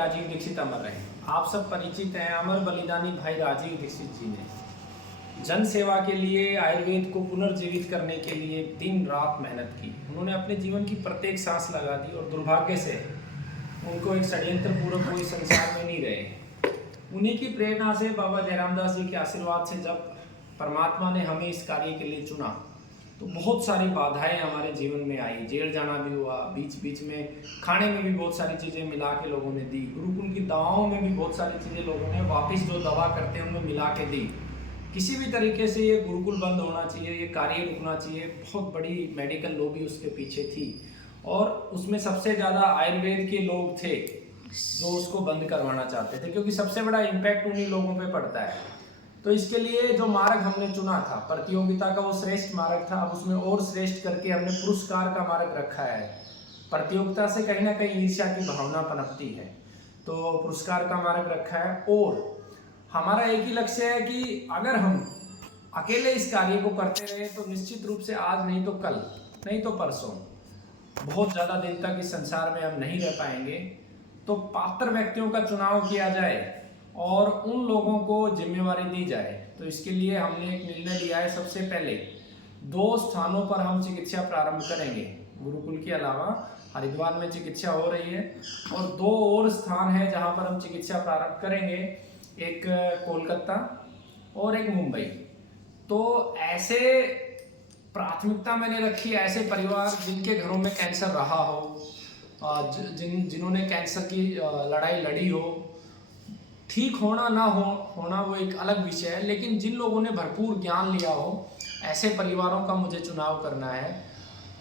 राजीव दीक्षित अमर रहे। आप सब परिचित हैं अमर बलिदानी भाई राजीव दीक्षित जी ने जन सेवा के लिए, आयुर्वेद को पुनर्जीवित करने के लिए दिन रात मेहनत की। उन्होंने अपने जीवन की प्रत्येक सांस लगा दी और दुर्भाग्य से उनको एक षड्यंत्र पूर्वक कोई संसार में नहीं रहे। उन्हीं की प्रेरणा से, बाबा जयराम दास जी के आशीर्वाद से जब परमात्मा ने हमें इस कार्य के लिए चुना तो बहुत सारी बाधाएं हमारे जीवन में आई। जेल जाना भी हुआ, बीच बीच में खाने में भी बहुत सारी चीज़ें मिला के लोगों ने दी। गुरुकुल की दवाओं में भी बहुत सारी चीज़ें लोगों ने वापस जो दवा करते हैं उनमें मिला के दी। किसी भी तरीके से ये गुरुकुल बंद होना चाहिए, ये कार्य रुकना चाहिए। बहुत बड़ी मेडिकल लॉबी उसके पीछे थी और उसमें सबसे ज़्यादा आयुर्वेद के लोग थे जो उसको बंद करवाना चाहते थे, क्योंकि सबसे बड़ा इम्पैक्ट उन्हीं लोगों पे पड़ता है। तो इसके लिए जो मार्ग हमने चुना था, प्रतियोगिता का वो श्रेष्ठ मार्ग था। अब उसमें और श्रेष्ठ करके हमने पुरस्कार का मार्ग रखा है। प्रतियोगिता से कहीं ना कहीं ईर्ष्या की भावना पनपती है, तो पुरस्कार का मार्ग रखा है। और हमारा एक ही लक्ष्य है कि अगर हम अकेले इस कार्य को करते रहे तो निश्चित रूप से आज नहीं तो कल, नहीं तो परसों, बहुत ज़्यादा दिन तक इस संसार में हम नहीं रह पाएंगे। तो पात्र व्यक्तियों का चुनाव किया जाए और उन लोगों को जिम्मेवारी दी जाए। तो इसके लिए हमने एक निर्णय लिया है। सबसे पहले 2 स्थानों पर हम चिकित्सा प्रारंभ करेंगे। गुरुकुल के अलावा हरिद्वार में चिकित्सा हो रही है और 2 और स्थान है जहां पर हम चिकित्सा प्रारंभ करेंगे, एक कोलकाता और एक मुंबई। तो ऐसे प्राथमिकता मैंने रखी, ऐसे परिवार जिनके घरों में कैंसर रहा हो, जिन्होंने कैंसर की लड़ाई लड़ी हो। ठीक होना ना होना वो एक अलग विषय है, लेकिन जिन लोगों ने भरपूर ज्ञान लिया हो, ऐसे परिवारों का मुझे चुनाव करना है।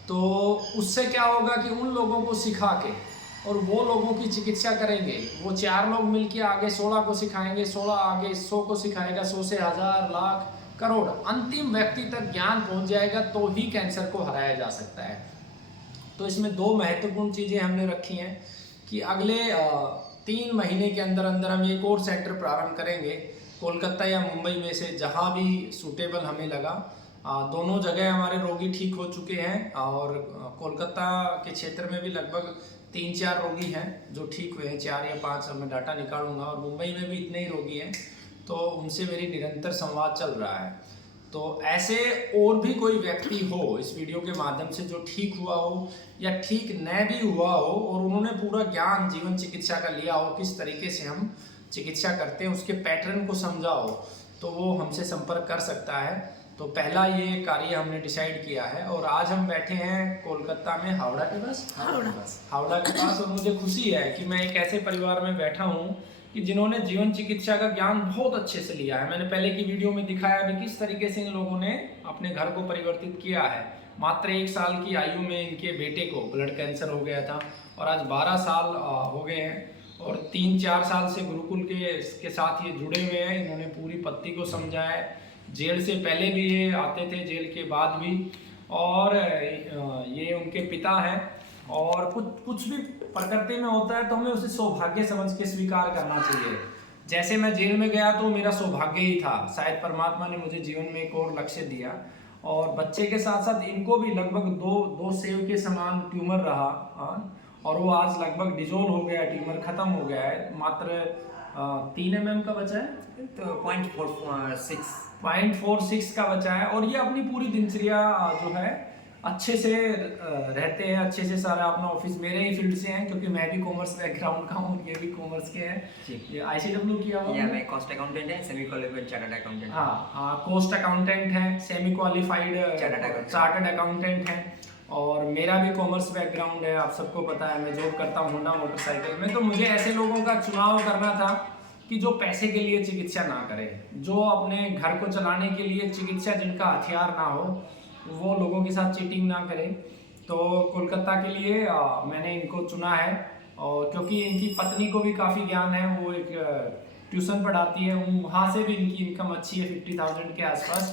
तो उससे क्या होगा कि उन लोगों को सिखा के और वो लोगों की चिकित्सा करेंगे। वो 4 लोग मिलकर आगे 16 को सिखाएंगे, 16 आगे 100 को सिखाएगा, 100 से 1000, लाख, करोड़, अंतिम व्यक्ति तक ज्ञान पहुंच जाएगा तो ही कैंसर को हराया जा सकता है। तो इसमें 2 महत्वपूर्ण चीज़ें हमने रखी हैं कि अगले 3 महीने के अंदर अंदर हम एक और सेंटर प्रारंभ करेंगे, कोलकाता या मुंबई में से जहां भी सूटेबल हमें लगा। दोनों जगह हमारे रोगी ठीक हो चुके हैं और कोलकाता के क्षेत्र में भी लगभग 3-4 रोगी हैं जो ठीक हुए हैं, 4 या 5, मैं डाटा निकालूंगा। और मुंबई में भी इतने ही रोगी हैं, तो उनसे मेरी निरंतर संवाद चल रहा है। तो ऐसे और भी कोई व्यक्ति हो इस वीडियो के माध्यम से जो ठीक हुआ हो या ठीक न भी हुआ हो और उन्होंने पूरा ज्ञान जीवन चिकित्सा का लिया हो, किस तरीके से हम चिकित्सा करते हैं उसके पैटर्न को समझा हो, तो वो हमसे संपर्क कर सकता है। तो पहला ये कार्य हमने डिसाइड किया है और आज हम बैठे हैं कोलकाता में, हावड़ा के पास। और मुझे खुशी है कि मैं एक ऐसे परिवार में बैठा हूँ कि जिन्होंने जीवन चिकित्सा का ज्ञान बहुत अच्छे से लिया है। मैंने पहले की वीडियो में दिखाया भी किस तरीके से इन लोगों ने अपने घर को परिवर्तित किया है। मात्र 1 साल की आयु में इनके बेटे को ब्लड कैंसर हो गया था और आज 12 साल हो गए हैं और 3-4 साल से गुरुकुल के साथ ये जुड़े हुए हैं। इन्होंने पूरी पत्ती को समझा है। जेल से पहले भी ये आते थे, जेल के बाद भी। और ये उनके पिता हैं। और कुछ भी प्रकृति में होता है तो हमें उसे सौभाग्य समझ के स्वीकार करना चाहिए। जैसे मैं जेल में गया तो मेरा सौभाग्य ही था, शायद परमात्मा ने मुझे जीवन में एक और लक्ष्य दिया। और बच्चे के साथ साथ इनको भी लगभग 2 सेव के समान ट्यूमर रहा और वो आज लगभग डिजोल्व हो गया, ट्यूमर खत्म हो गया है। मात्र 3 mm का बचा है, तो 0.46 का बचा है। और ये अपनी पूरी दिनचर्या जो है अच्छे से रहते हैं, अच्छे से सारा अपना ऑफिस मेरे ही फील्ड से हैं, क्योंकि मैं भी कॉमर्स बैकग्राउंड का हूँ, ये भी कॉमर्स के हैं। ये ICW किया हुआ मैं कॉस्ट अकाउंटेंट है, सेमी क्वालिफाइड चार्टर्ड अकाउंटेंट। हाँ, कॉस्ट अकाउंटेंट है, सेमी क्वालिफाइड चार्टर्ड अकाउंटेंट है। और मेरा भी कॉमर्स बैकग्राउंड है, आप सबको पता है। मैं जॉब करता हूँ होंडा मोटरसाइकिल में। तो मुझे ऐसे लोगों का चुनाव करना था कि जो पैसे के लिए चिकित्सा ना करे, जो अपने घर को चलाने के लिए चिकित्सा जिनका हथियार ना हो, वो लोगों के साथ चीटिंग ना करें। तो कोलकाता के लिए मैंने इनको चुना है। और क्योंकि इनकी पत्नी को भी काफ़ी ज्ञान है, वो एक ट्यूशन पढ़ाती है, वहाँ से भी इनकी इनकम अच्छी है, 50,000 के आसपास।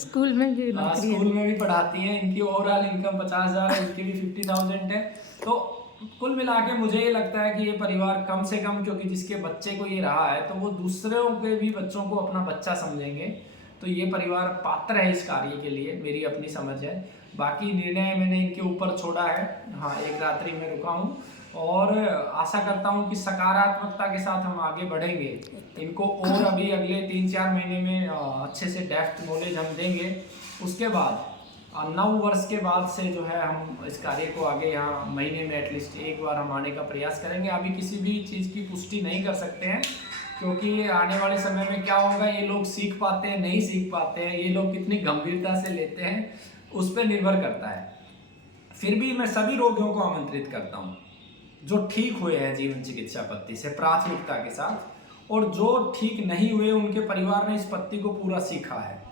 स्कूल में भी पढ़ाती है। इनकी ओवरऑल इनकम 50,000 है, इनकी भी 50,000 है। तो कुल मिला के मुझे ये लगता है कि ये परिवार कम से कम, क्योंकि जिसके बच्चे को ये रहा है तो वो दूसरों के भी बच्चों को अपना बच्चा समझेंगे। तो ये परिवार पात्र है इस कार्य के लिए, मेरी अपनी समझ है। बाकी निर्णय मैंने इनके ऊपर छोड़ा है। हाँ, एक रात्रि में रुका हूँ और आशा करता हूँ कि सकारात्मकता के साथ हम आगे बढ़ेंगे। इनको और अभी अगले 3-4 महीने में अच्छे से डेप्थ नॉलेज हम देंगे। उसके बाद 9 वर्ष के बाद से जो है हम इस कार्य को आगे यहाँ महीने में एटलीस्ट एक बार हम आने का प्रयास करेंगे। अभी किसी भी चीज़ की पुष्टि नहीं कर सकते हैं, क्योंकि आने वाले समय में क्या होगा, ये लोग सीख पाते हैं नहीं सीख पाते हैं, ये लोग कितनी गंभीरता से लेते हैं, उस पर निर्भर करता है। फिर भी मैं सभी रोगियों को आमंत्रित करता हूँ जो ठीक हुए हैं जीवन चिकित्सा पद्धति से प्राथमिकता के साथ, और जो ठीक नहीं हुए उनके परिवार ने इस पद्धति को पूरा सीखा है,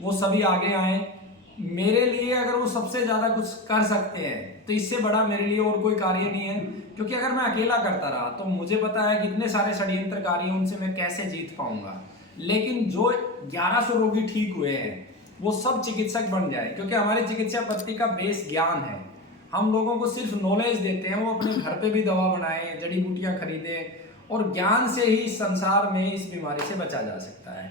वो सभी आगे आए। मेरे लिए अगर वो सबसे ज़्यादा कुछ कर सकते हैं तो इससे बड़ा मेरे लिए और कोई कार्य नहीं है, क्योंकि अगर मैं अकेला करता रहा तो मुझे पता है कितने सारे षड्यंत्रकारी हैं, उनसे मैं कैसे जीत पाऊंगा। लेकिन जो 1100 रोगी ठीक हुए हैं वो सब चिकित्सक बन जाए, क्योंकि हमारी चिकित्सा पद्धति का बेस ज्ञान है। हम लोगों को सिर्फ नॉलेज देते हैं, वो अपने घर पे भी दवा बनाएं, जड़ी बूटियां खरीदें, और ज्ञान से ही संसार में इस बीमारी से बचा जा सकता है।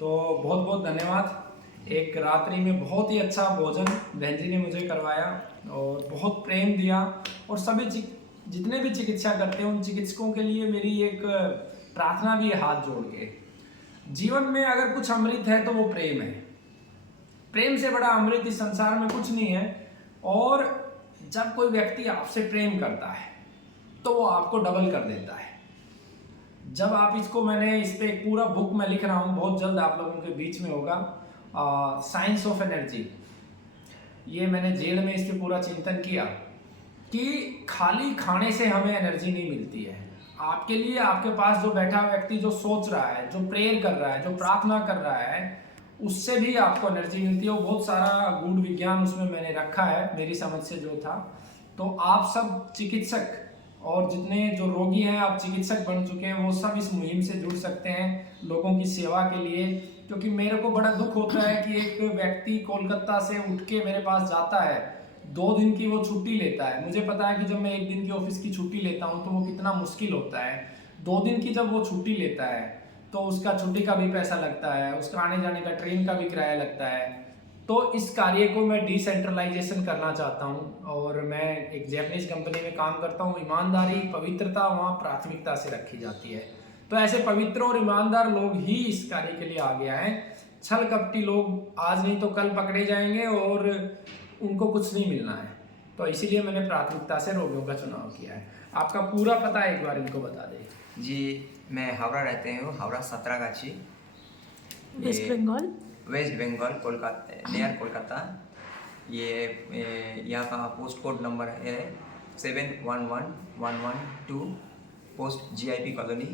तो बहुत बहुत धन्यवाद। एक रात्रि में बहुत ही अच्छा भोजन बहन जी ने मुझे करवाया और बहुत प्रेम दिया, और सभी जितने भी चिकित्सा करते हैं उन चिकित्सकों के लिए मेरी एक प्रार्थना भी है हाथ जोड़ के, जीवन में अगर कुछ अमृत है तो वो प्रेम है। प्रेम से बड़ा अमृत इस संसार में कुछ नहीं है। और जब कोई व्यक्ति आपसे प्रेम करता है तो वो आपको डबल कर देता है। जब आप इसको, मैंने इस पे एक पूरा बुक में लिख रहा हूँ, बहुत जल्द आप लोगों के बीच में होगा, साइंस ऑफ एनर्जी। ये मैंने जेल में इस पे पूरा चिंतन किया कि खाली खाने से हमें एनर्जी नहीं मिलती है। आपके लिए आपके पास जो बैठा व्यक्ति जो सोच रहा है, जो प्रेयर कर रहा है, जो प्रार्थना कर रहा है, उससे भी आपको एनर्जी मिलती है। वो बहुत सारा गूढ़ विज्ञान उसमें मैंने रखा है मेरी समझ से जो था। तो आप सब चिकित्सक और जितने जो रोगी हैं आप चिकित्सक बन चुके हैं, वो सब इस मुहिम से जुड़ सकते हैं लोगों की सेवा के लिए। क्योंकि मेरे को बड़ा दुख होता है कि एक व्यक्ति कोलकाता से उठ के मेरे पास जाता है, 2 दिन की वो छुट्टी लेता है। मुझे पता है कि जब मैं 1 दिन की ऑफिस की छुट्टी लेता हूँ तो वो कितना मुश्किल होता है। 2 दिन की जब वो छुट्टी लेता है तो उसका छुट्टी का भी पैसा लगता है, उसका आने जाने का ट्रेन का भी किराया लगता है। तो इस कार्य को मैं डिसेंट्रलाइजेशन करना चाहता हूँ, और मैं एक जैपनीज कंपनी में काम करता हूँ। ईमानदारी, पवित्रता वहाँ प्राथमिकता से रखी जाती है। तो ऐसे पवित्र और ईमानदार लोग ही इस कार्य के लिए आगे आए। छल कपटी लोग आज नहीं तो कल पकड़े जाएंगे और उनको कुछ नहीं मिलना है। तो इसीलिए मैंने प्राथमिकता से रोगियों का चुनाव किया है। आपका पूरा पता एक बार इनको बता दें। जी, मैं हावड़ा रहते हूँ, Howrah Santragachi, West Bengal, West Bengal, Kolkata, near Kolkata. ये यहाँ का पोस्ट कोड नंबर है 711112, पोस्ट GIP कॉलोनी,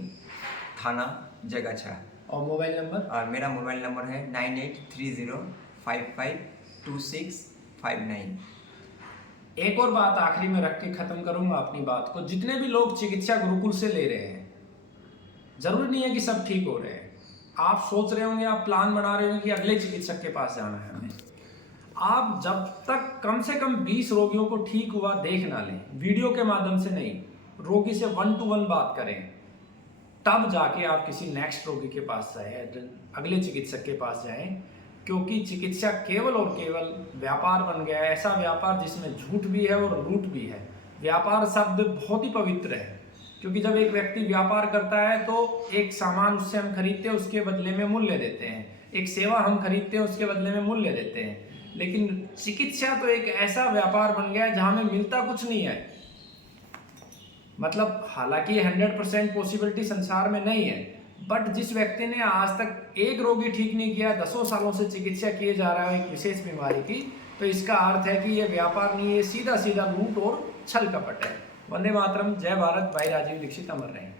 थाना जगाछा। और मोबाइल नंबर? और मेरा मोबाइल नंबर है 9830552659। एक और बात आखिरी में रख के खत्म करूंगा अपनी बात को। जितने भी लोग चिकित्सा गुरुकुल से ले रहे हैं, जरूरी नहीं है कि सब ठीक हो रहे हैं। आप सोच रहे होंगे, आप प्लान बना रहे होंगे कि अगले चिकित्सक के पास जाना है हमें। आप जब तक कम से कम 20 रोगियों को ठीक हुआ देख ना लें, वीडियो के माध्यम से नहीं, रोगी से 1 to 1 बात करें, तब जाके आप किसी नेक्स्ट रोगी के पास जाए, अगले चिकित्सक के पास जाएं। क्योंकि चिकित्सा केवल और केवल व्यापार बन गया है, ऐसा व्यापार जिसमें झूठ भी है और लूट भी है। व्यापार शब्द बहुत ही पवित्र है, क्योंकि जब एक व्यक्ति व्यापार करता है तो एक सामान उससे हम खरीदते हैं, उसके बदले में मूल्य देते हैं। एक सेवा हम खरीदते हैं, उसके बदले में मूल्य देते हैं। लेकिन चिकित्सा तो एक ऐसा व्यापार बन गया है जहाँ में मिलता कुछ नहीं है। मतलब हालांकि 100% पॉसिबिलिटी संसार में नहीं है, बट जिस व्यक्ति ने आज तक एक रोगी ठीक नहीं किया, 10 सालों से चिकित्सा किए जा रहा है एक विशेष बीमारी की, तो इसका अर्थ है कि ये व्यापार नहीं है, सीधा सीधा लूट और छल कपट है। वंदे मातरम, जय भारत, भाई राजीव दीक्षित अमर रहें।